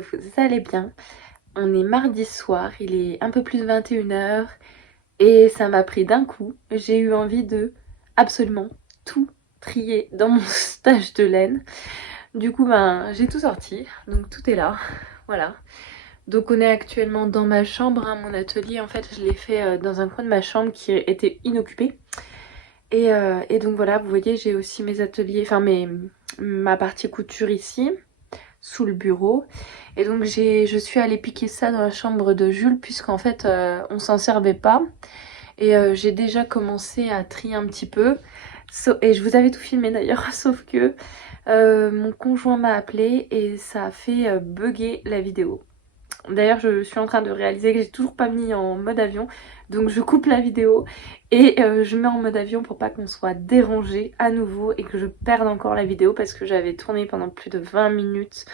que vous allez bien. On est mardi soir, il est un peu plus de 21h et ça m'a pris d'un coup. J'ai eu envie de absolument tout trier dans mon stage de laine. Du coup, j'ai tout sorti, donc tout est là. Voilà. Donc on est actuellement dans ma chambre, hein. Mon atelier, en fait, je l'ai fait dans un coin de ma chambre qui était inoccupé. Et donc voilà, vous voyez, j'ai aussi mes ateliers, ma partie couture ici, sous le bureau. Et donc je suis allée piquer ça dans la chambre de Jules, puisqu'en fait, on s'en servait pas. Et j'ai déjà commencé à trier un petit peu. Et je vous avais tout filmé d'ailleurs, sauf que mon conjoint m'a appelé et ça a fait bugger la vidéo. D'ailleurs, je suis en train de réaliser que j'ai toujours pas mis en mode avion. Donc je coupe la vidéo et je mets en mode avion pour pas qu'on soit dérangé à nouveau et que je perde encore la vidéo parce que j'avais tourné pendant plus de 20 minutes.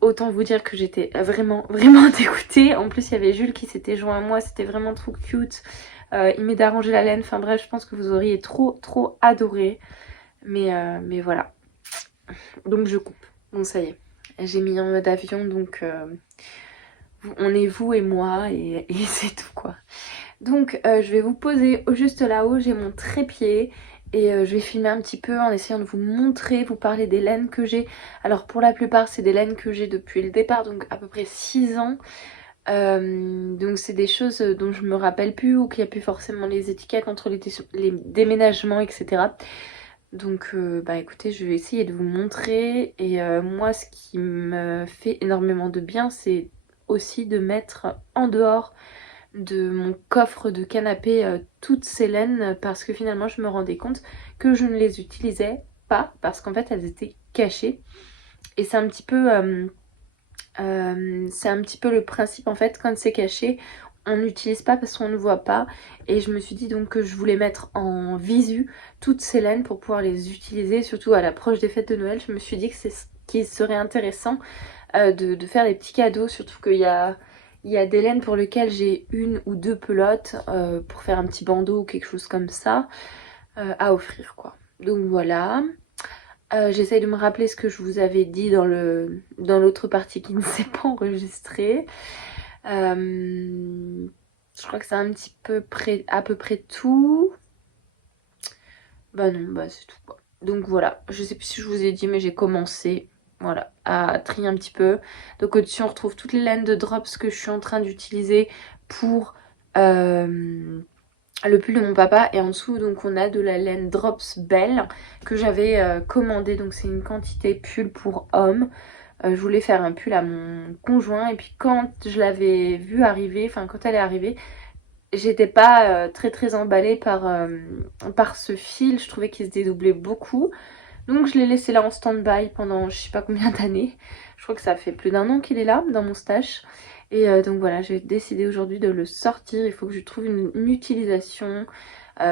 Autant vous dire que j'étais vraiment dégoûtée. En plus, il y avait Jules qui s'était joint à moi, c'était vraiment trop cute. Il m'aidait à ranger la laine. Enfin bref, je pense que vous auriez trop adoré. Mais voilà. Donc je coupe. Bon, ça y est. J'ai mis en mode avion, donc on est vous et moi et c'est tout quoi. Donc je vais vous poser juste là-haut, j'ai mon trépied et je vais filmer un petit peu en essayant de vous montrer, vous parler des laines que j'ai. Alors pour la plupart c'est des laines que j'ai depuis le départ, donc à peu près 6 ans. Donc c'est des choses dont je me rappelle plus ou qu'il n'y a plus forcément les étiquettes entre les déménagements, etc. Donc écoutez, je vais essayer de vous montrer. Et moi ce qui me fait énormément de bien, c'est aussi de mettre en dehors de mon coffre de canapé toutes ces laines, parce que finalement je me rendais compte que je ne les utilisais pas parce qu'en fait elles étaient cachées. Et c'est un petit peu le principe en fait, quand c'est caché on n'utilise pas parce qu'on ne voit pas. Et je me suis dit donc que je voulais mettre en visu toutes ces laines pour pouvoir les utiliser, surtout à l'approche des fêtes de Noël. Je me suis dit que c'est ce qui serait intéressant de faire des petits cadeaux, surtout il y a des laines pour lesquelles j'ai une ou deux pelotes pour faire un petit bandeau ou quelque chose comme ça à offrir quoi. Donc voilà. J'essaye de me rappeler ce que je vous avais dit dans l'autre partie qui ne s'est pas enregistrée. Je crois que c'est un petit peu à peu près tout. Bah non, bah c'est tout quoi. Donc voilà, je sais plus si je vous ai dit, mais j'ai commencé, voilà, à trier un petit peu. Donc au-dessus on retrouve toutes les laines de drops que je suis en train d'utiliser pour le pull de mon papa. Et en dessous donc on a de la laine Drops Belle que j'avais commandé. Donc c'est une quantité pull pour homme. Je voulais faire un pull à mon conjoint et puis quand je l'avais vue arriver, enfin quand elle est arrivée, j'étais pas très emballée par ce fil. Je trouvais qu'il se dédoublait beaucoup. Donc je l'ai laissé là en stand-by pendant je sais pas combien d'années. Je crois que ça fait plus d'1 an qu'il est là dans mon stash. Et donc voilà, j'ai décidé aujourd'hui de le sortir. Il faut que je trouve une utilisation.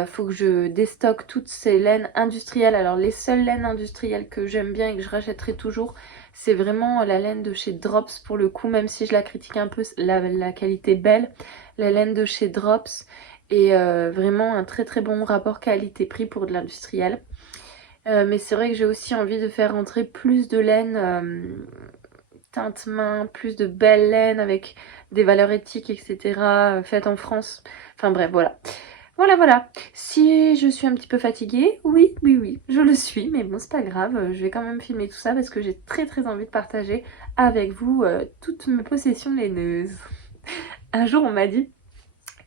Faut que je déstocke toutes ces laines industrielles. Alors les seules laines industrielles que j'aime bien et que je rachèterai toujours, c'est vraiment la laine de chez Drops pour le coup. Même si je la critique un peu, la qualité belle, la laine de chez Drops est vraiment un très bon rapport qualité-prix pour de l'industriel. Mais c'est vrai que j'ai aussi envie de faire rentrer plus de laine teinte main, plus de belles laines avec des valeurs éthiques, etc. Faites en France. Enfin bref, voilà. Voilà. Si je suis un petit peu fatiguée, oui, je le suis. Mais bon, c'est pas grave. Je vais quand même filmer tout ça parce que j'ai très envie de partager avec vous toutes mes possessions laineuses. Un jour, on m'a dit,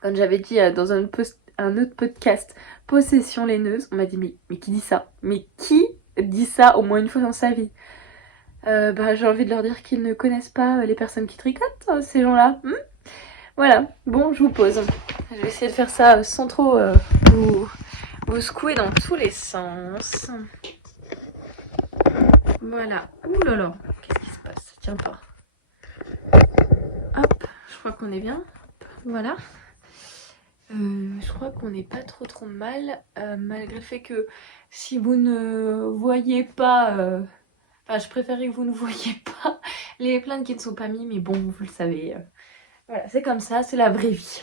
quand j'avais dit dans un autre podcast, possession laineuse, on m'a dit mais qui dit ça? Mais qui dit ça au moins une fois dans sa vie? J'ai envie de leur dire qu'ils ne connaissent pas les personnes qui tricotent, ces gens-là. Voilà, bon, je vous pose. Je vais essayer de faire ça sans trop vous secouer dans tous les sens. Voilà. Ouh là là, qu'est-ce qui se passe? Ça tient pas. Hop, je crois qu'on est bien. Hop, voilà. Je crois qu'on n'est pas trop mal, malgré le fait que si vous ne voyez pas... Enfin, je préférais que vous ne voyiez pas les plaintes qui ne sont pas mis, mais bon, vous le savez. Voilà, c'est comme ça, c'est la vraie vie.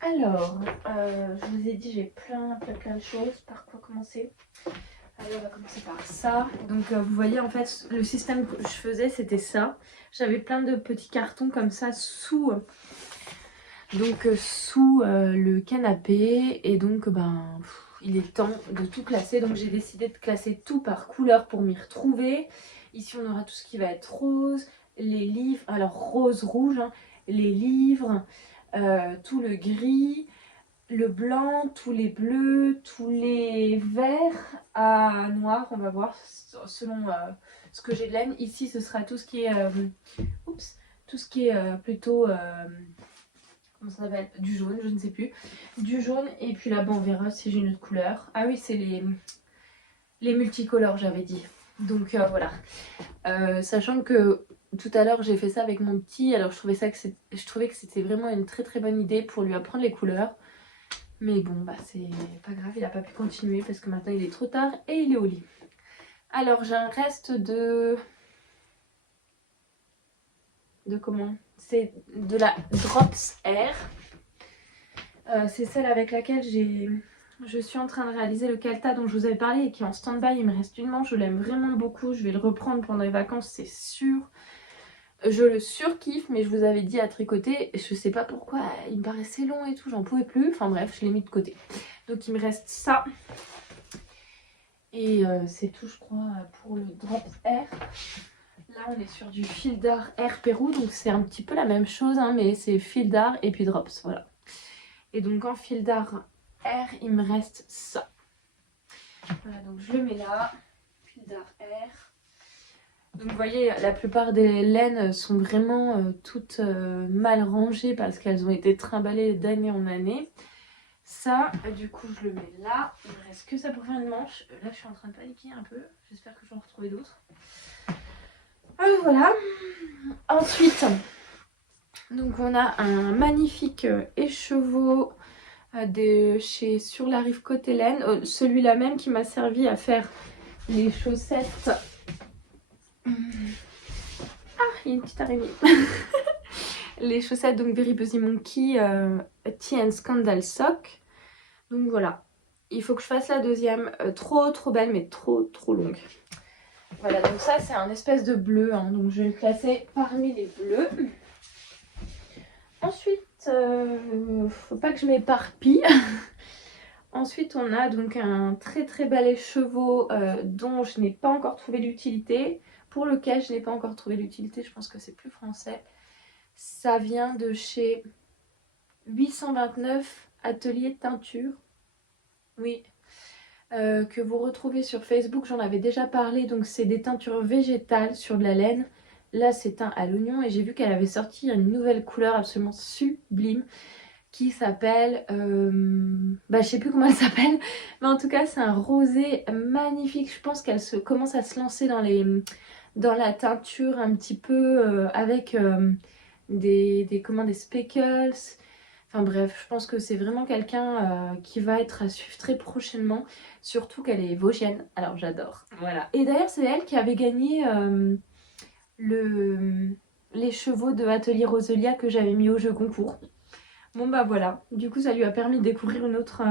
Alors, je vous ai dit, j'ai plein de choses. Par quoi commencer? Allez, on va commencer par ça. Donc vous voyez en fait le système que je faisais c'était ça. J'avais plein de petits cartons comme ça sous le canapé et donc il est temps de tout classer. Donc j'ai décidé de classer tout par couleur pour m'y retrouver. Ici on aura tout ce qui va être rose, les livres, alors rose, rouge, hein, les livres, tout le gris, le blanc, tous les bleus, tous les verts à noir, on va voir selon ce que j'ai de laine. Ici ce sera tout ce qui est tout ce qui est plutôt comment ça s'appelle, du jaune, je ne sais plus, du jaune, et puis là-bas on verra si j'ai une autre couleur. Ah oui, c'est les multicolores, j'avais dit. Donc voilà. Sachant que tout à l'heure j'ai fait ça avec mon petit, alors je trouvais que c'était vraiment une très très bonne idée pour lui apprendre les couleurs. Mais bon, bah c'est pas grave, il a pas pu continuer parce que maintenant il est trop tard et il est au lit. Alors j'ai un reste de comment? C'est de la Drops Air. C'est celle avec laquelle je suis en train de réaliser le Calta dont je vous avais parlé et qui est en stand-by. Il me reste une manche, je l'aime vraiment beaucoup. Je vais le reprendre pendant les vacances, c'est sûr. Je le surkiffe, mais je vous avais dit à tricoter. Je sais pas pourquoi, il me paraissait long et tout, j'en pouvais plus. Enfin bref, je l'ai mis de côté. Donc il me reste ça. Et c'est tout, je crois, pour le Drops Air. Là, on est sur du fil d'art Air Pérou, donc c'est un petit peu la même chose, hein, mais c'est fil d'art et puis drops, voilà. Et donc en fil d'art Air, il me reste ça. Voilà, donc je le mets là, fil d'art Air. Donc vous voyez, la plupart des laines sont vraiment toutes mal rangées parce qu'elles ont été trimballées d'année en année. Ça, du coup, je le mets là. Il me reste que ça pour faire une manche. Là, je suis en train de paniquer un peu. J'espère que je vais en retrouver d'autres. Voilà. Ensuite, donc on a un magnifique écheveau de chez Sur la Rive Côte Hélène. Celui-là même qui m'a servi à faire les chaussettes. Ah, il y a une petite araignée. Les chaussettes donc Very Busy Monkey Tea and Scandal Sock. Donc voilà. Il faut que je fasse la deuxième. Trop belle mais trop longue. Voilà, donc ça c'est un espèce de bleu, hein, donc je vais le classer parmi les bleus. Ensuite, faut pas que je m'éparpille. Ensuite, on a donc un très bel écheveau dont je n'ai pas encore trouvé l'utilité, pour lequel je n'ai pas encore trouvé l'utilité, je pense que c'est plus français. Ça vient de chez 829 Atelier Teinture. Oui. Que vous retrouvez sur Facebook, j'en avais déjà parlé, donc c'est des teintures végétales sur de la laine. Là c'est teint à l'oignon et j'ai vu qu'elle avait sorti une nouvelle couleur absolument sublime qui s'appelle, je sais plus comment elle s'appelle, mais en tout cas c'est un rosé magnifique. Je pense qu'elle commence à se lancer dans la teinture un petit peu avec des speckles. Enfin bref, je pense que c'est vraiment quelqu'un qui va être à suivre très prochainement. Surtout qu'elle est vosgienne, alors j'adore. Voilà. Et d'ailleurs c'est elle qui avait gagné les chevaux de Atelier Roselia que j'avais mis au jeu concours. Bon bah voilà, du coup ça lui a permis de découvrir une autre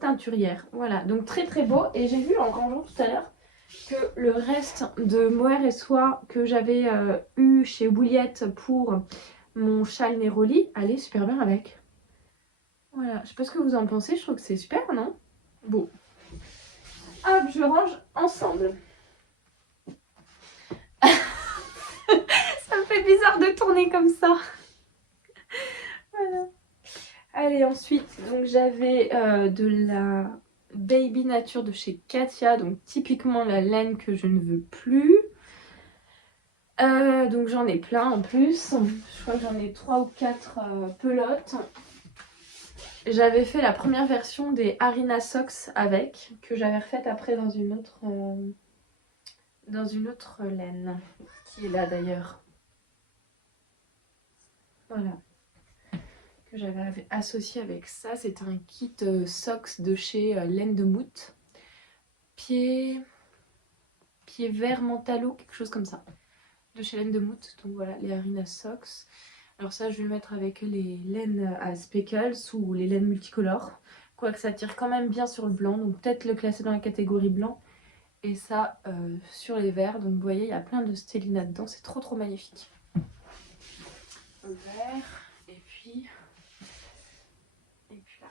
teinturière. Voilà, donc très beau. Et j'ai vu en rangeant tout à l'heure que le reste de mohair et soie que j'avais eu chez Williette pour mon châle Neroli allait super bien avec. Voilà, je sais pas ce que vous en pensez, je trouve que c'est super, non? Bon. Hop, je range ensemble. Ça me fait bizarre de tourner comme ça. Voilà. Allez, ensuite, donc j'avais de la Baby Nature de chez Katia, donc typiquement la laine que je ne veux plus. Donc j'en ai plein en plus. Je crois que j'en ai 3 ou 4 pelotes. J'avais fait la première version des Harina Socks avec, que j'avais refaite après dans une autre laine, qui est là d'ailleurs. Voilà. Que j'avais associé avec ça. C'est un kit socks de chez Laine de Mout. Pied vert mentalo, quelque chose comme ça. De chez Laine de Mout. Donc voilà, les Harina Socks. Alors ça, je vais le mettre avec les laines à speckles ou les laines multicolores Quoique ça tire quand même bien sur le blanc, donc peut-être le classer dans la catégorie blanc. Et ça sur les verts, donc vous voyez il y a plein de stellina dedans, c'est trop magnifique. Vert, et puis là.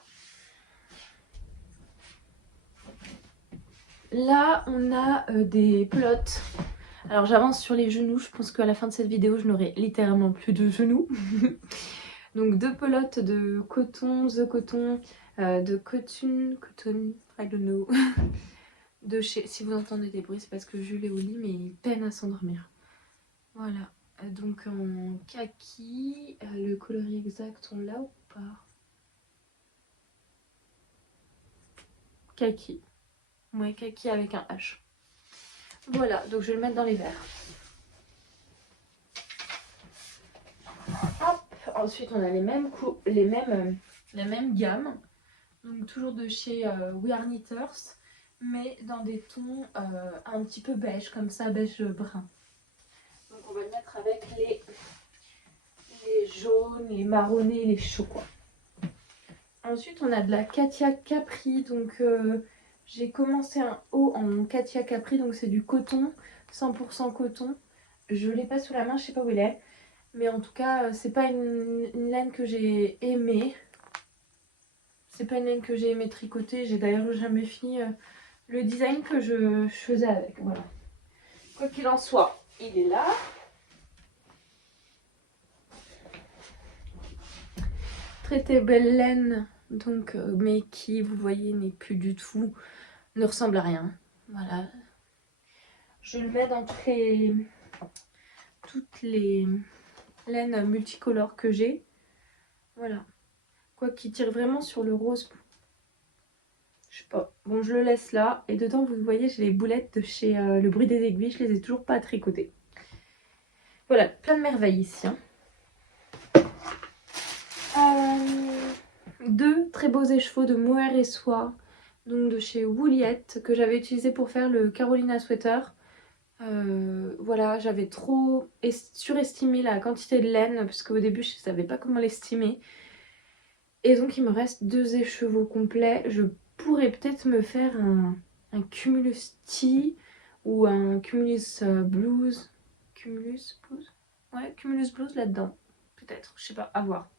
Là on a des pelotes. Alors j'avance sur les genoux, je pense qu'à la fin de cette vidéo je n'aurai littéralement plus de genoux. Donc 2 pelotes de coton, The Coton, de Cotton, I don't know. De chez, si vous entendez des bruits, c'est parce que Jules est au lit mais il peine à s'endormir. Voilà, donc en kaki, le coloris exact on l'a ou pas? Kaki, ouais kaki avec un H. Voilà, donc je vais le mettre dans les verres. Hop, ensuite on a la même gamme, donc toujours de chez We Are Knitters, mais dans des tons un petit peu beige, comme ça, beige brun. Donc on va le mettre avec les jaunes, les marronnés, les chauds quoi. Ensuite on a de la Katia Capri, donc j'ai commencé un haut en Katia Capri, donc c'est du coton, 100% coton. Je l'ai pas sous la main, je sais pas où il est. Mais en tout cas, c'est pas une laine que j'ai aimée. C'est pas une laine que j'ai aimé tricoter. J'ai d'ailleurs jamais fini le design que je faisais avec. Voilà. Quoi qu'il en soit, il est là. Très belle laine, donc, mais qui, vous voyez, n'est plus du tout, ne ressemble à rien. Voilà. Je le mets dans toutes les laines multicolores que j'ai. Voilà. Quoi qu'il tire vraiment sur le rose. Je sais pas. Bon, je le laisse là. Et dedans, vous voyez, j'ai les boulettes de chez Le Bruit des Aiguilles. Je les ai toujours pas tricotées. Voilà, plein de merveilles ici. Hein. 2 très beaux écheveaux de mohair et soie. Donc de chez Woolyette, que j'avais utilisé pour faire le Carolina Sweater. Voilà, j'avais trop surestimé la quantité de laine. Parce qu'au début, je ne savais pas comment l'estimer. Et donc, il me reste 2 écheveaux complets. Je pourrais peut-être me faire un Cumulus Tee ou un Cumulus Blues. Cumulus Blues? Ouais, Cumulus Blues là-dedans. Peut-être, je sais pas, à voir.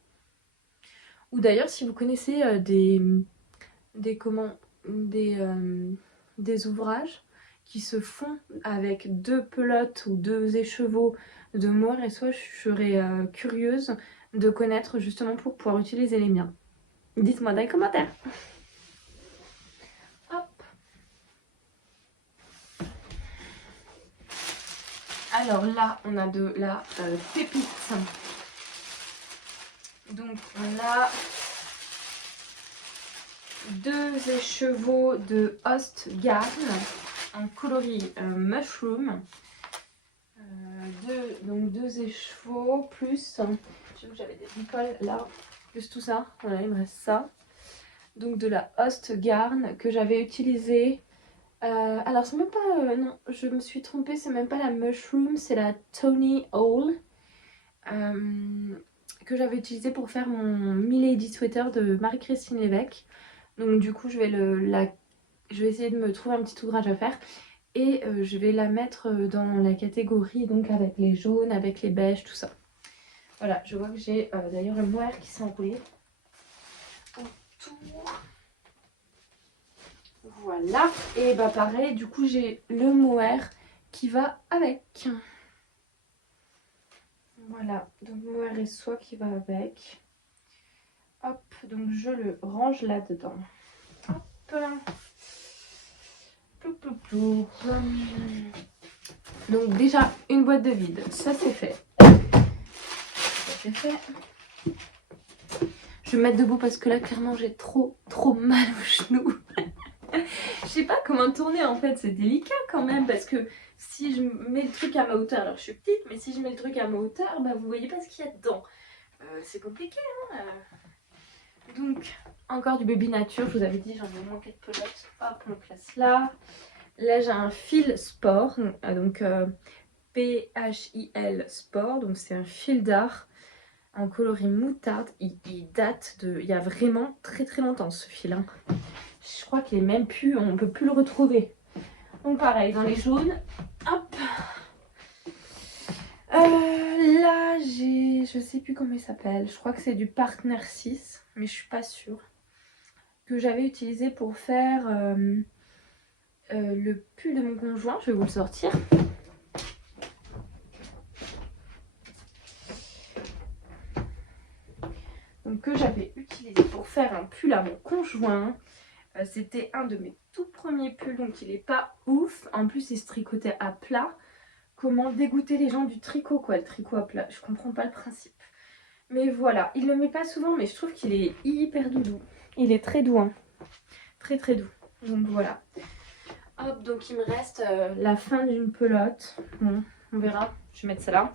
Ou d'ailleurs, si vous connaissez des ouvrages qui se font avec 2 pelotes ou 2 écheveaux de mohair et soie, je serais curieuse de connaître justement pour pouvoir utiliser les miens. Dites-moi dans les commentaires. Hop. Alors là, on a de la pépite. Donc on a 2 écheveaux de Host Garn en coloris mushroom. Donc 2 écheveaux plus, je sais que j'avais des bicoles là, plus tout ça. Voilà, il me reste ça. Donc de la Host Garn que j'avais utilisée. Alors c'est même pas, non, je me suis trompée, c'est même pas la mushroom, c'est la Tony Hole que j'avais utilisée pour faire mon Milady Sweater de Marie-Christine Lévesque. Donc du coup je vais essayer de me trouver un petit ouvrage à faire et je vais la mettre dans la catégorie donc avec les jaunes, avec les beiges, tout ça. Voilà, je vois que j'ai d'ailleurs le mohair qui s'est enroulé autour. Voilà, et bah pareil, du coup j'ai le mohair qui va avec. Voilà, donc mohair et soie qui va avec. Hop, donc je le range là-dedans. Hop. Plou, plou, plou. Donc déjà une boîte de vide, ça c'est fait. Ça c'est fait. Je vais me mettre debout parce que là clairement j'ai trop mal au genou. Je sais pas comment tourner en fait, c'est délicat quand même parce que si je mets le truc à ma hauteur, alors je suis petite, mais si je mets le truc à ma hauteur, bah vous voyez pas ce qu'il y a dedans. C'est compliqué hein. Donc encore du Baby Nature, je vous avais dit j'en ai moins 4 pelotes. Hop, on le place là. Là j'ai un fil sport, donc PHIL sport, donc c'est un fil d'art. en coloris moutarde. Il date de... Il y a vraiment très très longtemps ce fil. Hein. Je crois qu'il est même plus... On ne peut plus le retrouver. Donc pareil, dans les jaunes. Hop. Là, j'ai... Je sais plus comment il s'appelle. Je crois que c'est du Partner 6. Mais je suis pas sûre. Que j'avais utilisé pour faire le pull de mon conjoint. Je vais vous le sortir. Donc, que j'avais utilisé pour faire un pull à mon conjoint. C'était un de mes tout premiers pulls, donc il est pas ouf. En plus, il se tricotait à plat. Comment dégoûter les gens du tricot, quoi, le tricot à plat. Je comprends pas le principe. Mais voilà, il le met pas souvent, mais je trouve qu'il est hyper doudou. Il est très doux, hein. Très très doux. Donc voilà. Hop, donc il me reste la fin d'une pelote. Bon, on verra. Je vais mettre ça là.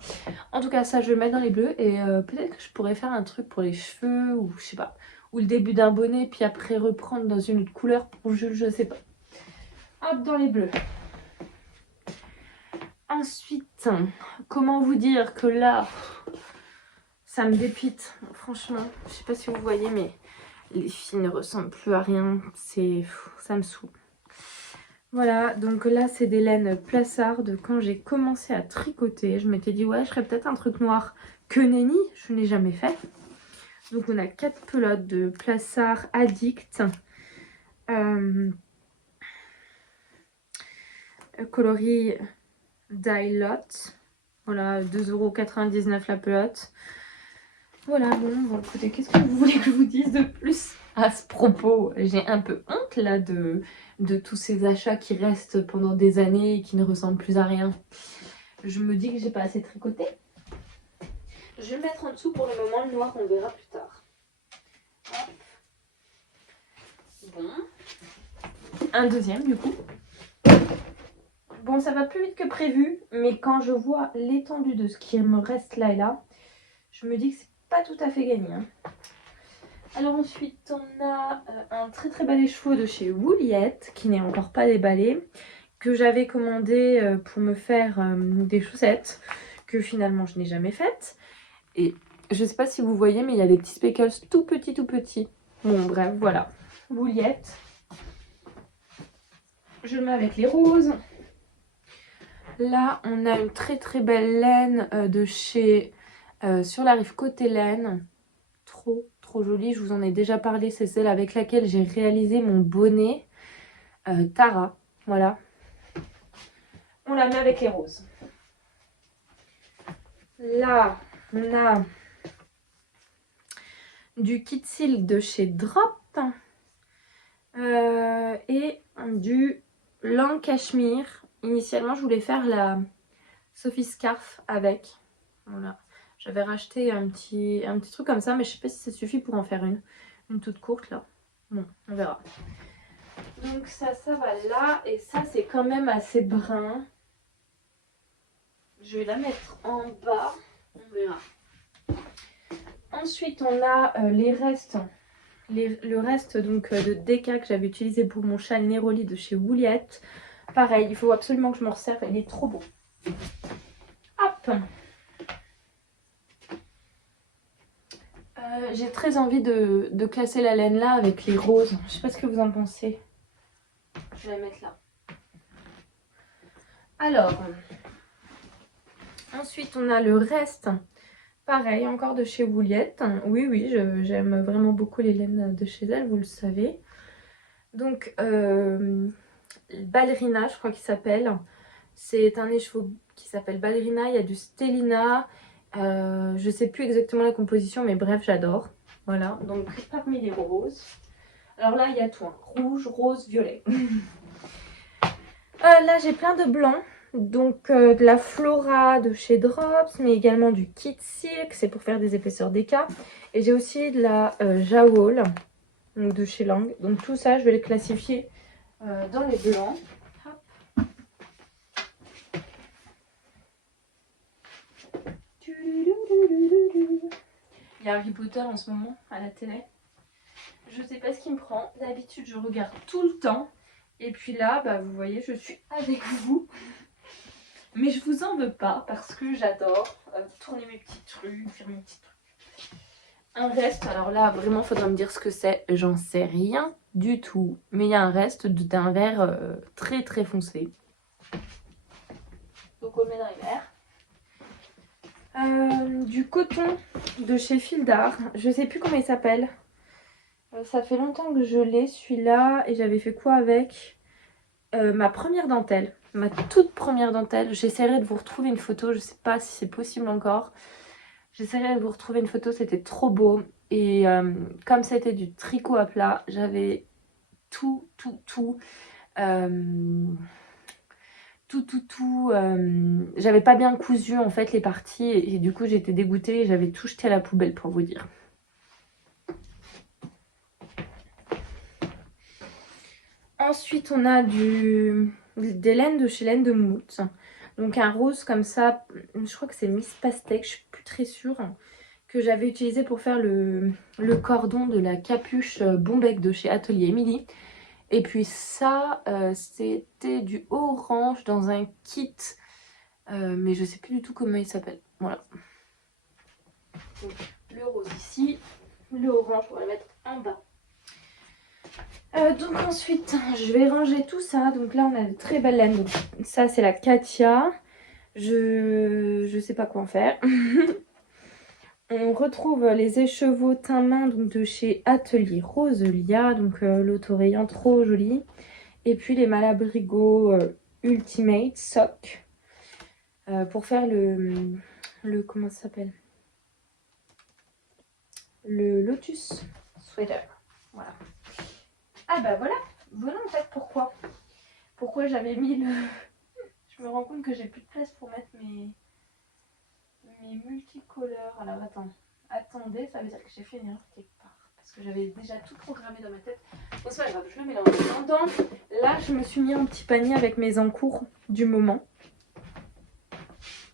En tout cas, ça, je vais le mettre dans les bleus. Et peut-être que je pourrais faire un truc pour les cheveux ou je sais pas. Ou le début d'un bonnet, puis après reprendre dans une autre couleur pour Jules, je sais pas. Hop, dans les bleus. Ensuite, comment vous dire que là, ça me dépite. Franchement, je sais pas si vous voyez, mais les filles ne ressemblent plus à rien. Ça me saoule. Voilà, donc là, c'est des laines Plassard de quand j'ai commencé à tricoter. Je m'étais dit, ouais, je ferais peut-être un truc noir que nenni. Je n'ai jamais fait. Donc, on a 4 pelotes de Plassard Addict. Coloris Dye Lot. Voilà, 2,99 € la pelote. Voilà, bon, écoutez, qu'est-ce que vous voulez que je vous dise de plus à ce propos? J'ai un peu honte là de tous ces achats qui restent pendant des années et qui ne ressemblent plus à rien. Je me dis que j'ai pas assez tricoté. Je vais le mettre en dessous pour le moment, le noir on verra plus tard. Hop. Bon. Un deuxième du coup. Bon, ça va plus vite que prévu, mais quand je vois l'étendue de ce qui me reste là et là, je me dis que c'est pas tout à fait gagné. Hein. Alors ensuite, on a un très très balai chevaux de chez Wouliette, qui n'est encore pas déballé, que j'avais commandé pour me faire des chaussettes, que finalement je n'ai jamais faites. Et je sais pas si vous voyez, mais il y a des petits speckles tout petits, tout petits. Bon, bref, voilà. Wouliette. Je le mets avec les roses. Là, on a une très très belle laine de chez Sur la Rive côté laine. Trop jolie, je vous en ai déjà parlé, c'est celle avec laquelle j'ai réalisé mon bonnet Tara, voilà. On la met avec les roses. Là, on a du kit silk de chez Drop et du Lang Cashmere. Initialement, je voulais faire la Sophie Scarf avec, voilà. J'avais racheté un petit truc comme ça, mais je sais pas si ça suffit pour en faire une toute courte là. Bon, on verra. Donc ça va là, et ça c'est quand même assez brun. Je vais la mettre en bas, on verra. Ensuite on a les restes, le reste donc de déca que j'avais utilisé pour mon châle Neroli de chez Wouliette. Pareil, il faut absolument que je m'en resserve, il est trop beau. Hop. J'ai très envie de classer la laine là avec les roses. Je sais pas ce que vous en pensez. Je vais la mettre là. Alors, ensuite on a le reste. Pareil, encore de chez Wouliette. Oui, j'aime vraiment beaucoup les laines de chez elle, vous le savez. Donc, Ballerina, je crois qu'il s'appelle. C'est un écheveau qui s'appelle Ballerina. Il y a du Stellina. Je sais plus exactement la composition, mais bref, j'adore. Voilà, donc parmi les roses. Alors là, il y a tout. Hein. Rouge, rose, violet. Là, j'ai plein de blancs. Donc de la Flora de chez Drops, mais également du Kit Silk, c'est pour faire des épaisseurs d'éca. Et j'ai aussi de la Jawoll, donc de chez Lang. Donc tout ça, je vais les classifier dans les blancs. Hop. Il y a Harry Potter en ce moment à la télé. Je sais pas ce qui me prend. D'habitude, je regarde tout le temps. Et puis là, bah, vous voyez, je suis avec vous. Mais je vous en veux pas parce que j'adore tourner mes petits trucs, faire mes petits trucs. un reste, alors là vraiment faudra me dire ce que c'est, j'en sais rien du tout, mais il y a un reste d'un vert très très foncé. Donc on le met dans les verres. Du coton de chez Fil d'Art, je sais plus comment il s'appelle. Ça fait longtemps que je l'ai celui-là et j'avais fait quoi avec ma première dentelle, ma toute première dentelle. J'essaierai de vous retrouver une photo, je sais pas si c'est possible encore. J'essaierai de vous retrouver une photo, c'était trop beau. Et comme c'était du tricot à plat, j'avais tout, j'avais pas bien cousu en fait les parties et du coup j'étais dégoûtée et j'avais tout jeté à la poubelle pour vous dire. Ensuite on a des laines de chez Laine de Mout. Donc un rose comme ça, je crois que c'est Miss Pastèque, je suis plus très sûre, que j'avais utilisé pour faire le cordon de la capuche Bombec de chez Atelier Émilie. Et puis ça, c'était du orange dans un kit, mais je sais plus du tout comment il s'appelle. Voilà. Donc, le rose ici, le orange, on va le mettre en bas. Donc ensuite, je vais ranger tout ça. Donc là, on a de très belles laines. Donc, ça, c'est la Katia. Je sais pas quoi en faire. On retrouve les écheveaux teint main donc de chez Atelier Roselia. Donc l'autorayant trop joli. Et puis les Malabrigo Ultimate Sock pour faire le comment ça s'appelle, le Lotus Sweater. Voilà. Ah bah voilà en fait pourquoi j'avais mis le... Je me rends compte que j'ai plus de place pour mettre mes multicolores. Alors attendez, ça veut dire que j'ai fait une erreur quelque part. Parce que j'avais déjà tout programmé dans ma tête. Bon, c'est pas grave, je le mélange. Pendant, là, je me suis mis en petit panier avec mes encours du moment.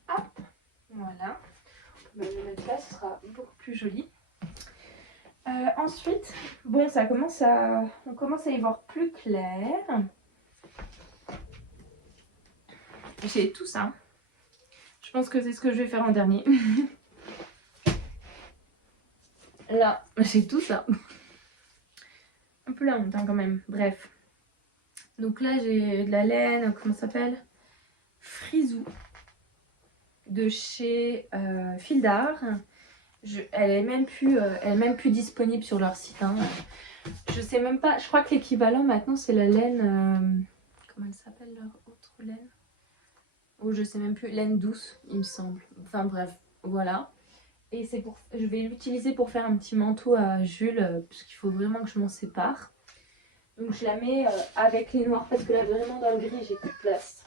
Hop, voilà. On va le mettre là, ce sera beaucoup plus joli. Ensuite, bon, on commence à y voir plus clair. J'ai tout ça. Je pense que c'est ce que je vais faire en dernier. Là, j'ai tout ça. Un peu la honte hein, quand même. Bref. Donc là, j'ai de la laine, comment ça s'appelle, Frisou, de chez Fil d'Art. Elle est même plus disponible sur leur site. Hein. Je sais même pas. Je crois que l'équivalent maintenant, c'est la laine... comment elle s'appelle leur autre laine? Oh, je sais même plus. Laine douce, il me semble. Enfin bref, voilà. Et je vais l'utiliser pour faire un petit manteau à Jules, parce qu'il faut vraiment que je m'en sépare. Donc je la mets avec les noirs, parce que là vraiment dans le gris, j'ai plus de place.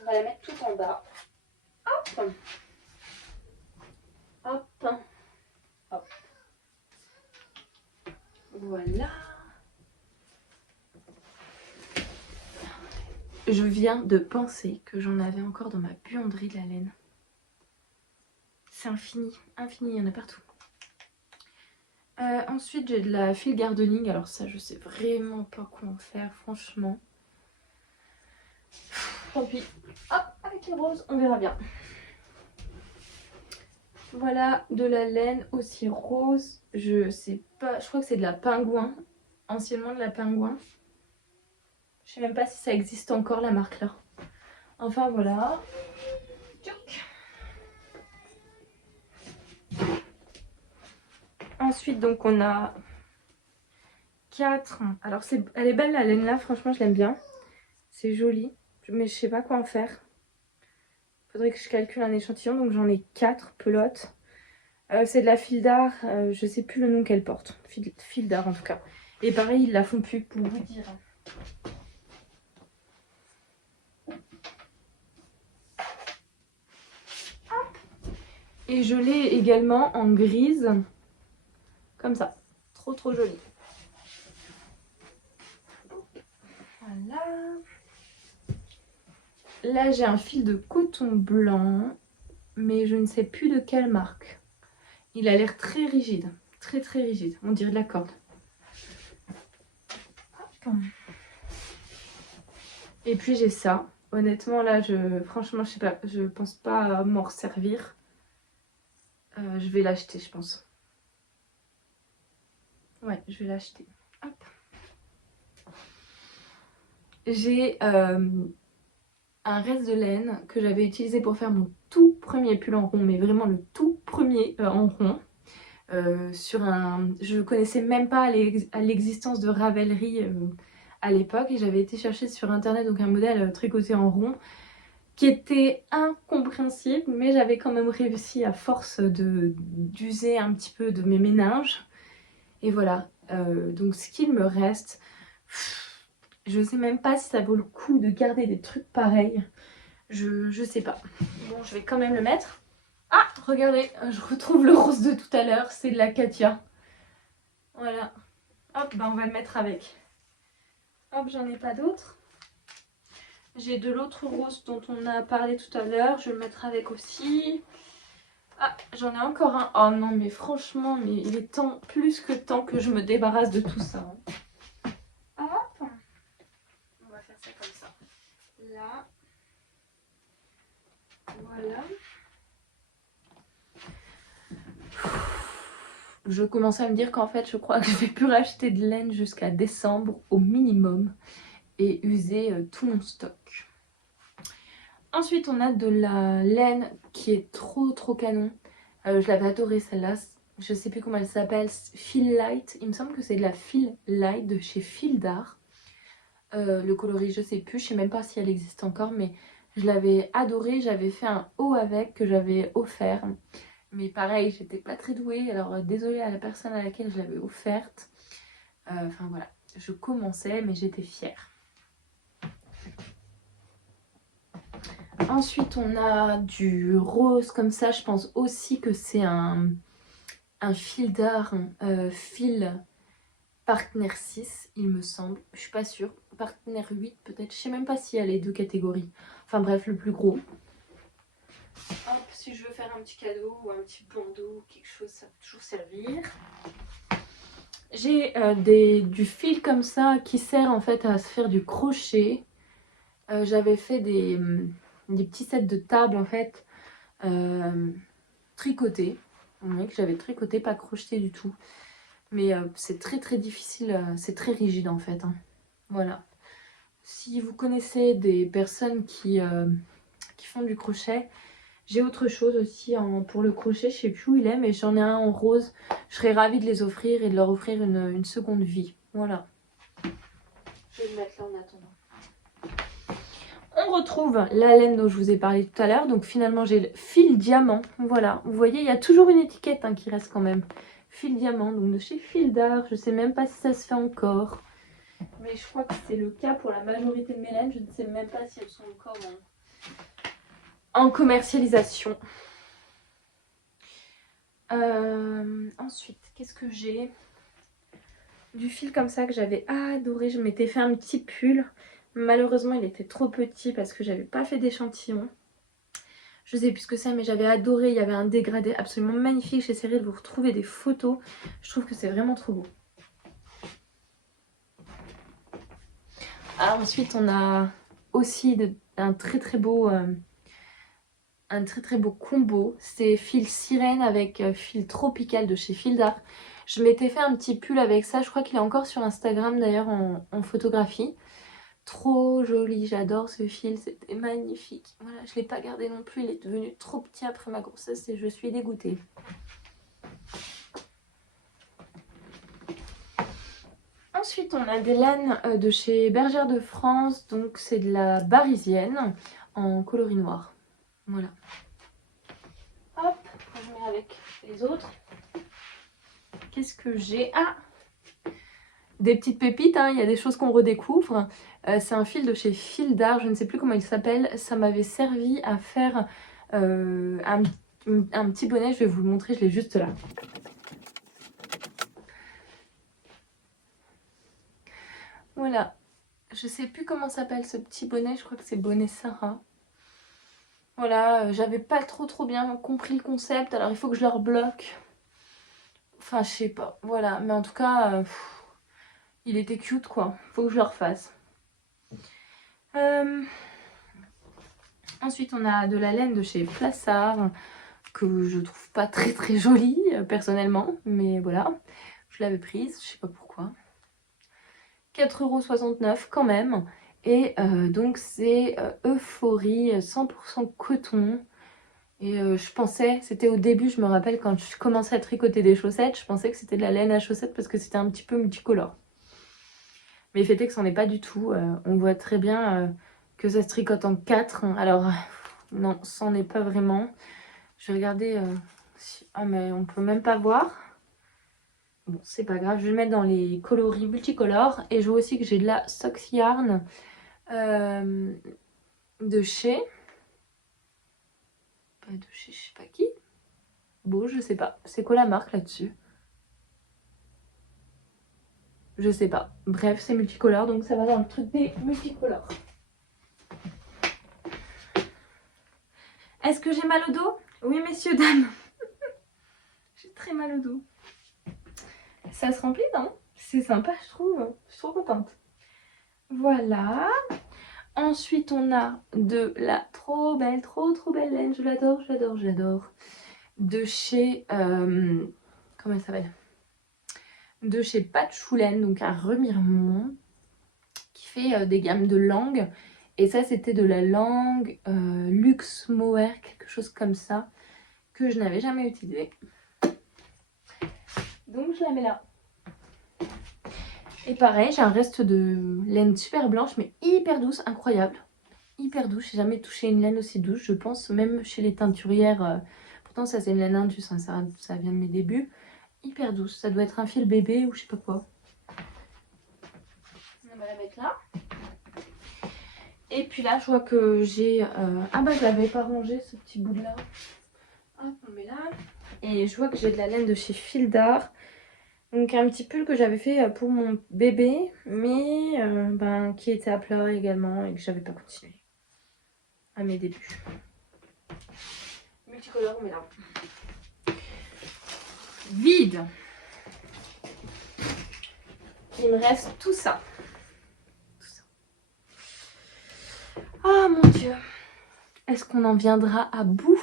On va la mettre tout en bas. Hop. Hop. Hop. Voilà. Je viens de penser que j'en avais encore dans ma buanderie de la laine. C'est infini, il y en a partout. Ensuite, j'ai de la fil gardening. Alors ça, je sais vraiment pas quoi en faire, franchement. Tant pis. Hop, avec les roses, on verra bien. Voilà, de la laine aussi rose. Je sais pas, je crois que c'est de la pingouin. Anciennement de la pingouin. Je sais même pas si ça existe encore la marque là. Enfin voilà. Ensuite donc on a 4. Alors elle est belle la laine là, franchement je l'aime bien. C'est joli, mais je sais pas quoi en faire. Faudrait que je calcule un échantillon, donc j'en ai 4 pelotes. C'est de la Fil d'Art, je sais plus le nom qu'elle porte. Fil d'Art en tout cas. Et pareil, ils la font plus pour vous dire. Et je l'ai également en grise, comme ça. Trop joli. Voilà. Là, j'ai un fil de coton blanc, mais je ne sais plus de quelle marque. Il a l'air très rigide, très rigide. On dirait de la corde. Hop. Et puis j'ai ça. Honnêtement, là, franchement, je sais pas, je pense pas m'en servir. Je vais l'acheter, je pense. Ouais, je vais l'acheter. Hop. J'ai un reste de laine que j'avais utilisé pour faire mon tout premier pull en rond, mais vraiment le tout premier en rond. Je connaissais même pas l'existence de Ravelry à l'époque et j'avais été chercher sur internet donc un modèle tricoté en rond qui était incompréhensible, mais j'avais quand même réussi à force d'user un petit peu de mes méninges. Et voilà, donc ce qu'il me reste, je sais même pas si ça vaut le coup de garder des trucs pareils. Je sais pas. Bon, je vais quand même le mettre. Ah, regardez, je retrouve le rose de tout à l'heure, c'est de la Katia. Voilà. Hop, bah on va le mettre avec. Hop, j'en ai pas d'autres. J'ai de l'autre rose dont on a parlé tout à l'heure, je vais le mettre avec aussi. Ah, j'en ai encore un. Oh non, mais franchement, mais il est temps, plus que temps que je me débarrasse de tout ça. Hop. On va faire ça comme ça. Là. Voilà. Je commence à me dire qu'en fait, je crois que je vais plus racheter de laine jusqu'à décembre au minimum et user tout mon stock. Ensuite, on a de la laine qui est trop canon. Je l'avais adorée celle-là. Je sais plus comment elle s'appelle. Feel Light. Il me semble que c'est de la Feel Light de chez Fil d'Art. Le coloris, je sais plus. Je sais même pas si elle existe encore, mais je l'avais adorée. J'avais fait un haut avec que j'avais offert. Mais pareil, j'étais pas très douée. Alors désolée à la personne à laquelle je l'avais offerte. Enfin voilà, je commençais, mais j'étais fière. Ensuite, on a du rose comme ça. Je pense aussi que c'est un fil d'art, fil partenaire 6, il me semble. Je suis pas sûre. Partenaire 8 peut-être. Je sais même pas s'il y a les deux catégories. Enfin bref, le plus gros. Hop, si je veux faire un petit cadeau ou un petit bandeau, quelque chose, ça peut toujours servir. J'ai du fil comme ça qui sert en fait à se faire du crochet. J'avais fait des petits sets de table en fait tricotés. Que j'avais tricoté, pas crocheté du tout. Mais c'est très difficile, c'est très rigide en fait. Hein. Voilà. Si vous connaissez des personnes qui font du crochet, j'ai autre chose aussi pour le crochet, je sais plus où il est, mais j'en ai un en rose. Je serais ravie de les offrir et de leur offrir une seconde vie. Voilà. Je vais le mettre là en attendant. On retrouve la laine dont je vous ai parlé tout à l'heure. Donc finalement j'ai le fil diamant. Voilà, vous voyez, il y a toujours une étiquette qui reste quand même. Fil diamant, donc de chez Fil d'Art. Je sais même pas si ça se fait encore. Mais je crois que c'est le cas pour la majorité de mes laines. Je ne sais même pas si elles sont encore en commercialisation. Ensuite, qu'est-ce que j'ai? Du fil comme ça que j'avais adoré. Je m'étais fait un petit pull. Malheureusement, il était trop petit parce que j'avais pas fait d'échantillon. Je sais plus ce que c'est, mais j'avais adoré. Il y avait un dégradé absolument magnifique. J'essaierai de vous retrouver des photos. Je trouve que c'est vraiment trop beau. Alors ensuite, on a aussi un très beau combo. C'est fil sirène avec fil tropical de chez Fil d'Art. Je m'étais fait un petit pull avec ça. Je crois qu'il est encore sur Instagram d'ailleurs en photographie. Trop joli, j'adore ce fil, c'était magnifique. Voilà, je ne l'ai pas gardé non plus, il est devenu trop petit après ma grossesse et je suis dégoûtée. Ensuite, on a des laines de chez Bergère de France, donc c'est de la barisienne en coloris noir. Voilà. Hop, je mets avec les autres. Qu'est-ce que j'ai? Ah, des petites pépites, hein, il y a des choses qu'on redécouvre. C'est un fil de chez Fil d'Art, je ne sais plus comment il s'appelle. Ça m'avait servi à faire un petit bonnet, je vais vous le montrer, je l'ai juste là. Voilà, je sais plus comment s'appelle ce petit bonnet, je crois que c'est bonnet Sarah. Voilà, j'avais pas trop bien compris le concept, alors il faut que je le rebloque. Enfin, je sais pas, voilà, mais en tout cas, il était cute quoi, faut que je le refasse. Ensuite, on a de la laine de chez Flassard, que je trouve pas très jolie personnellement, mais voilà. Je l'avais prise, je sais pas pourquoi. 4,69 € quand même. Et donc c'est Euphorie 100% coton. Et je pensais, c'était au début, je me rappelle quand je commençais à tricoter des chaussettes, je pensais que c'était de la laine à chaussettes parce que c'était un petit peu multicolore. Mais le fait est que c'en est pas du tout. On voit très bien que ça se tricote en 4. Alors non, c'en est pas vraiment. Je vais regarder si... Ah mais on peut même pas voir. Bon, c'est pas grave, je vais le mettre dans les coloris multicolores. Et je vois aussi que j'ai de la Sox Yarn de chez... Pas de chez je sais pas qui. Bon, je sais pas. C'est quoi la marque là-dessus? Je sais pas. Bref, c'est multicolore, donc ça va dans le truc des multicolores. Est-ce que j'ai mal au dos? Oui, messieurs, dames. J'ai très mal au dos. Ça se remplit, non? C'est sympa, je trouve. Je suis trop contente. Voilà. Ensuite, on a de la trop belle laine. Je l'adore, je l'adore, je l'adore. De chez... comment elle s'appelle? De chez Patchou Laine, donc un remiremont, qui fait des gammes de langue. Et ça, c'était de la langue Luxe Mohair, quelque chose comme ça, que je n'avais jamais utilisé. Donc, je la mets là. Et pareil, j'ai un reste de laine super blanche, mais hyper douce, incroyable. Hyper douce, j'ai jamais touché une laine aussi douce, je pense, même chez les teinturières. Pourtant, ça, c'est une laine indus, hein, ça vient de mes débuts. Hyper douce, ça doit être un fil bébé ou je sais pas quoi. On va la mettre là. Et puis là, je vois que j'ai... Ah bah, je l'avais pas rangé, ce petit bout de là. Hop, on met là. Et je vois que j'ai de la laine de chez Fil d'Art. Donc un petit pull que j'avais fait pour mon bébé, mais qui était à plat également et que j'avais pas continué à mes débuts. Multicolore, mais là. Vide. Il me reste tout ça. Ah mon Dieu. Est-ce qu'on en viendra à bout?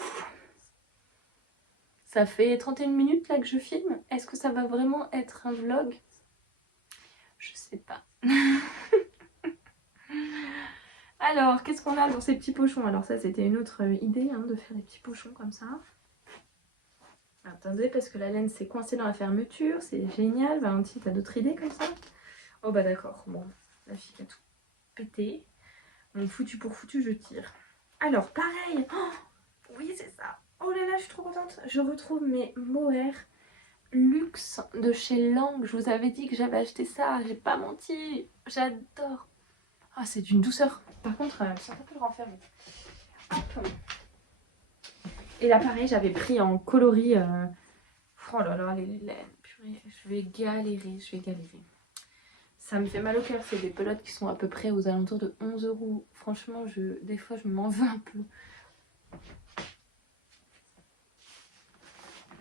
Ça fait 31 minutes là que je filme. Est-ce que ça va vraiment être un vlog? Je sais pas. Alors, qu'est-ce qu'on a dans ces petits pochons? Alors ça, c'était une autre idée, hein, de faire des petits pochons comme ça. Attendez, parce que la laine s'est coincée dans la fermeture. C'est génial. Valentine, t'as d'autres idées comme ça? Oh bah d'accord. Bon, la fille a tout pété. Donc foutu pour foutu, je tire. Alors, pareil. Oh, oui, c'est ça. Oh là là, je suis trop contente. Je retrouve mes mohair luxe de chez Lang. Je vous avais dit que j'avais acheté ça. J'ai pas menti. J'adore. Ah, c'est d'une douceur. Par contre, c'est un peu renfermé. Hop. Et là, pareil, j'avais pris en coloris. Oh là là, les laines. Purée, je vais galérer. Ça me fait mal au cœur. C'est des pelotes qui sont à peu près aux alentours de 11 €. Franchement, des fois, je m'en veux un peu.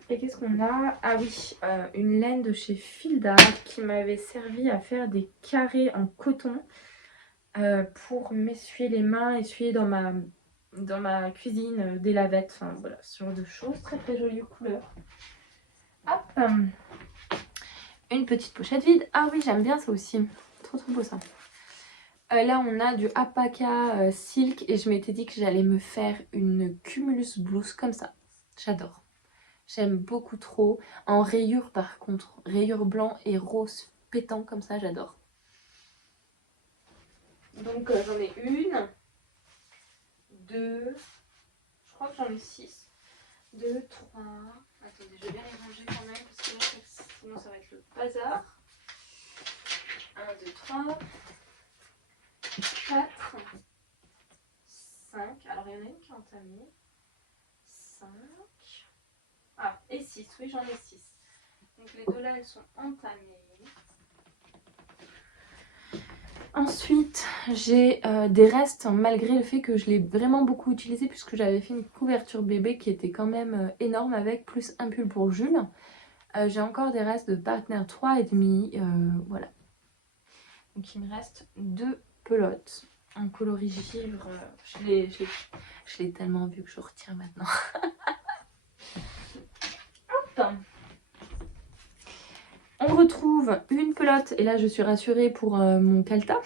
Et qu'est-ce qu'on a? Ah oui, une laine de chez Fil d'Art qui m'avait servi à faire des carrés en coton pour m'essuyer les mains, essuyer dans ma cuisine des lavettes. Enfin voilà, ce genre de choses. Très très jolie couleur. Hop, une petite pochette vide. Ah oui, j'aime bien ça aussi. Trop trop beau ça. Là, on a du Alpaca Silk et je m'étais dit que j'allais me faire une Cumulus blouse comme ça. J'adore. J'aime beaucoup trop. En rayures par contre. Rayures blanc et rose pétant comme ça, j'adore. Donc j'en ai une, deux, je crois que j'en ai 6. 2, 3. Attendez, je vais bien les ranger quand même parce que là, sinon ça va être le bazar. 1, 2, 3, 4, 5. Alors il y en a une qui est entamée. 5. Ah, et 6. Oui, j'en ai 6. Donc les deux là, elles sont entamées. Ensuite, j'ai des restes, malgré le fait que je l'ai vraiment beaucoup utilisé, puisque j'avais fait une couverture bébé qui était quand même énorme avec, plus un pull pour Jules. J'ai encore des restes de Partner 3,5. Voilà. Donc il me reste 2 pelotes en coloris givre. Je l'ai tellement vu que je retire maintenant. Hop. On retrouve une pelote, et là je suis rassurée pour mon Calta,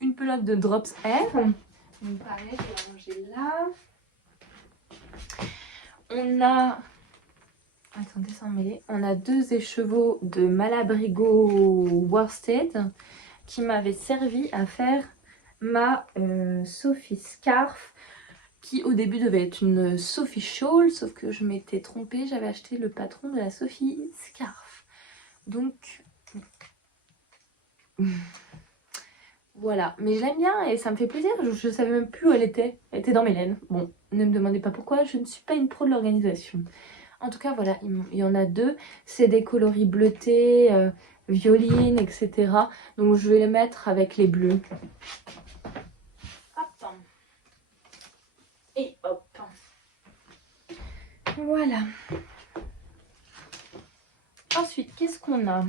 une pelote de Drops Air. Donc pareil, je vais la ranger là. On a... Attendez, sans mêler. On a 2 écheveaux de Malabrigo Worsted qui m'avaient servi à faire ma Sophie Scarf, qui au début devait être une Sophie Shawl, sauf que je m'étais trompée, j'avais acheté le patron de la Sophie Scarf. Donc voilà, mais je l'aime bien et ça me fait plaisir. Je savais même plus où elle était. Elle était dans mes laines. Bon, ne me demandez pas pourquoi, je ne suis pas une pro de l'organisation. En tout cas, voilà, il y en a 2. C'est des coloris bleutés, violines, etc. Donc je vais les mettre avec les bleus. Hop. Et hop. Voilà. Ensuite, qu'est-ce qu'on a?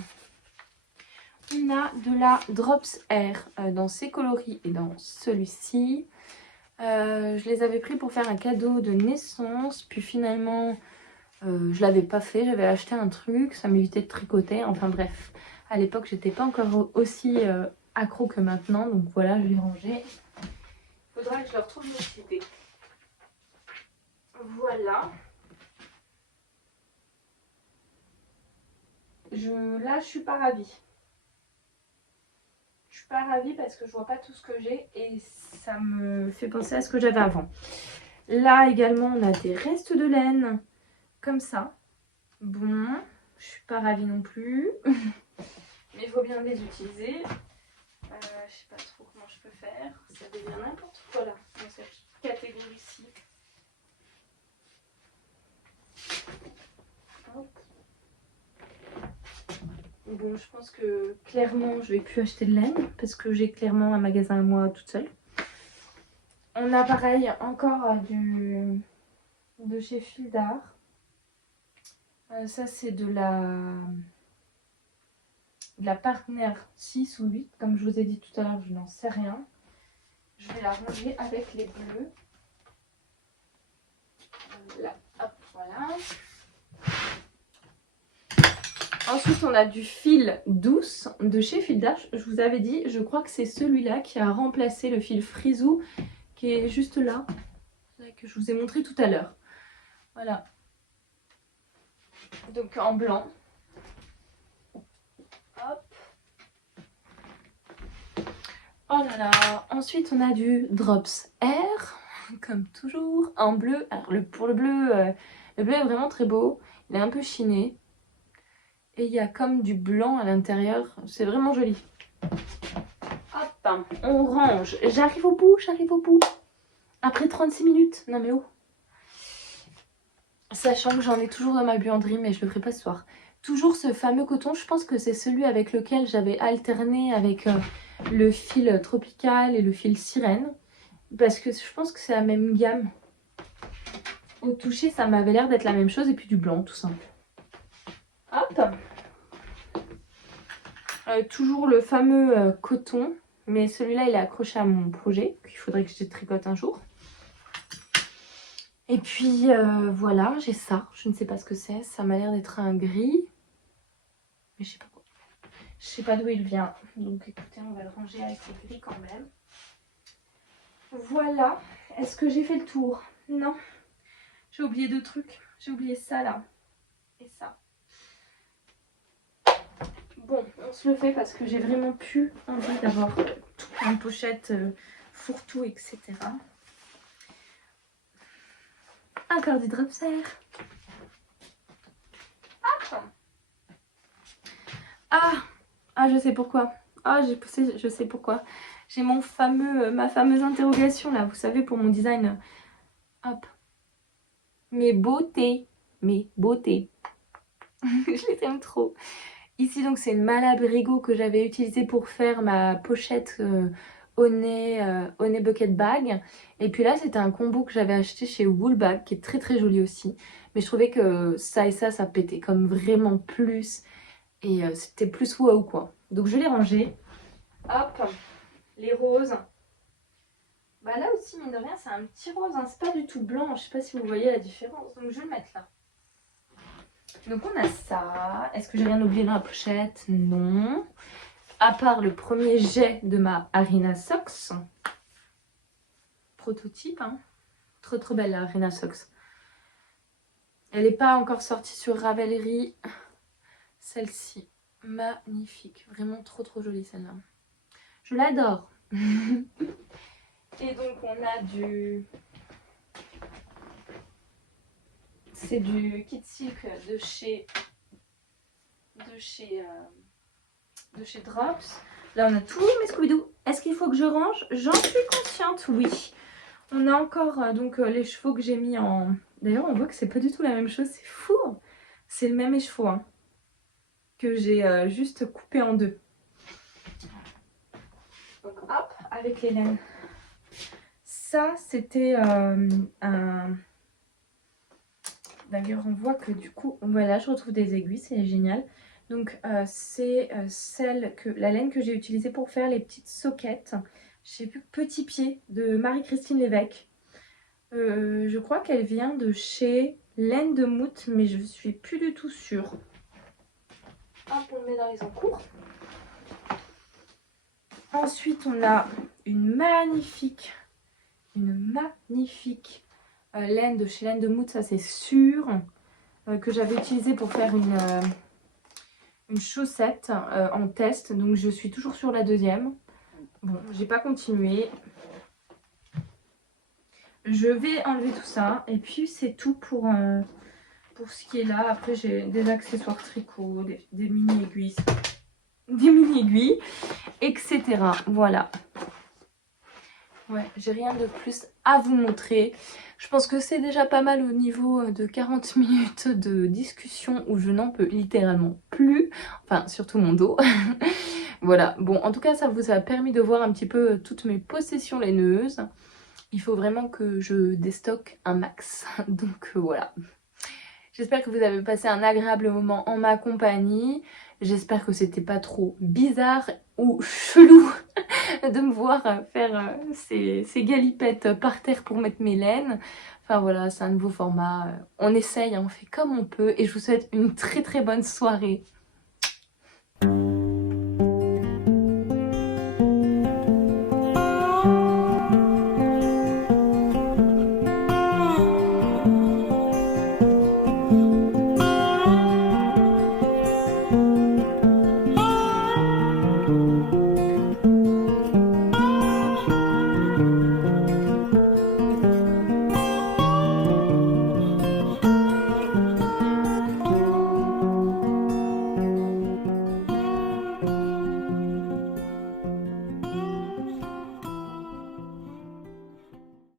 On a de la Drops Air dans ces coloris et dans celui-ci. Je les avais pris pour faire un cadeau de naissance, puis finalement je l'avais pas fait, j'avais acheté un truc, ça m'évitait de tricoter, enfin bref. À l'époque j'étais pas encore aussi accro que maintenant, donc voilà, je l'ai rangé. Il faudra que je le retrouve l'utilité. Voilà. Là je suis pas ravie. Je suis pas ravie parce que je vois pas tout ce que j'ai et ça me fait penser à ce que j'avais avant. Là également on a des restes de laine comme ça. Bon, je suis pas ravie non plus. Mais il faut bien les utiliser. Je sais pas trop comment je peux faire. Ça devient n'importe quoi là dans cette catégorie-ci. Bon, je pense que clairement je vais plus acheter de laine parce que j'ai clairement un magasin à moi toute seule. On a pareil encore de chez Fildar. Ça c'est de la partenaire 6 ou 8. Comme je vous ai dit tout à l'heure, je n'en sais rien. Je vais la ranger avec les bleus. Là, hop, voilà. Ensuite, on a du fil douce de chez Fildar. Je vous avais dit, je crois que c'est celui-là qui a remplacé le fil frisou qui est juste là, que je vous ai montré tout à l'heure. Voilà. Donc en blanc. Hop. Oh là là. Ensuite, on a du Drops Air, comme toujours, en bleu. Alors pour le bleu est vraiment très beau. Il est un peu chiné. Et il y a comme du blanc à l'intérieur. C'est vraiment joli. Hop, on range. J'arrive au bout, j'arrive au bout. Après 36 minutes. Non mais oh. Sachant que j'en ai toujours dans ma buanderie, mais je le ferai pas ce soir. Toujours ce fameux coton, je pense que c'est celui avec lequel j'avais alterné avec le fil tropical et le fil sirène. Parce que je pense que c'est la même gamme. Au toucher, ça m'avait l'air d'être la même chose et puis du blanc, tout simple. Hop. Toujours le fameux coton, mais celui-là, il est accroché à mon projet. Il faudrait que je tricote un jour. Et puis voilà, j'ai ça. Je ne sais pas ce que c'est. Ça m'a l'air d'être un gris. Mais je sais pas quoi. Je sais pas d'où il vient. Donc écoutez, on va le ranger avec le gris quand même. Voilà. Est-ce que j'ai fait le tour? Non. J'ai oublié 2 trucs. J'ai oublié ça là. Et ça. Bon, on se le fait parce que j'ai vraiment plus envie d'avoir tout en pochette, fourre-tout, etc. Encore du Drops Air. Ah, je sais pourquoi. Ah, je sais pourquoi. J'ai ma fameuse interrogation là, vous savez, pour mon design. Hop. Mes beautés. Mes beautés. Je les aime trop. Ici, donc, c'est une Malabrigo que j'avais utilisée pour faire ma pochette au nez bucket bag. Et puis là, c'était un combo que j'avais acheté chez Woolbag, qui est très très joli aussi. Mais je trouvais que ça et ça pétait comme vraiment plus. Et c'était plus wow quoi. Donc je l'ai rangé. Hop, les roses. Bah là aussi, mine de rien, c'est un petit rose, hein. C'est pas du tout blanc. Je sais pas si vous voyez la différence. Donc je vais le mettre là. Donc on a ça. Est-ce que j'ai rien oublié dans la pochette? Non. À part le premier jet de ma Arena Socks. Prototype, hein. Trop trop belle la Arena Socks. Elle n'est pas encore sortie sur Ravelry. Celle-ci, magnifique. Vraiment trop trop jolie celle-là. Je l'adore. Et donc on a du... C'est du Kit Silk de chez Drops. Là on a tous mes Scooby-Doo. Est-ce qu'il faut que je range? J'en suis consciente, oui. On a encore donc les chevaux que j'ai mis en... D'ailleurs on voit que c'est pas du tout la même chose, c'est fou. C'est le même écheveau hein, que j'ai juste coupé en deux. Donc hop, avec les laines. Ça c'était un... D'ailleurs, on voit que du coup, voilà, je retrouve des aiguilles, c'est génial. Donc, c'est la laine que j'ai utilisée pour faire les petites soquettes. Je sais plus, Petit Pied de Marie-Christine Lévesque. Je crois qu'elle vient de chez Laine de Moute, mais je suis plus du tout sûre. Hop, on le met dans les encours. Ensuite, on a une magnifique laine de chez Laine de Moute, ça c'est sûr, que j'avais utilisé pour faire une chaussette en test. Donc je suis toujours sur la deuxième. Bon, j'ai pas continué. Je vais enlever tout ça et puis c'est tout pour ce qui est là. Après j'ai des accessoires tricot, des mini aiguilles, etc. Voilà. Ouais, j'ai rien de plus à vous montrer. Je pense que c'est déjà pas mal au niveau de 40 minutes de discussion où je n'en peux littéralement plus. Enfin, surtout mon dos. Voilà. Bon, en tout cas, ça vous a permis de voir un petit peu toutes mes possessions laineuses. Il faut vraiment que je déstocke un max. Donc voilà. J'espère que vous avez passé un agréable moment en ma compagnie. J'espère que c'était pas trop bizarre ou chelou de me voir faire ces galipettes par terre pour mettre mes laines. Enfin voilà, c'est un nouveau format. On essaye, on fait comme on peut. Et je vous souhaite une très très bonne soirée.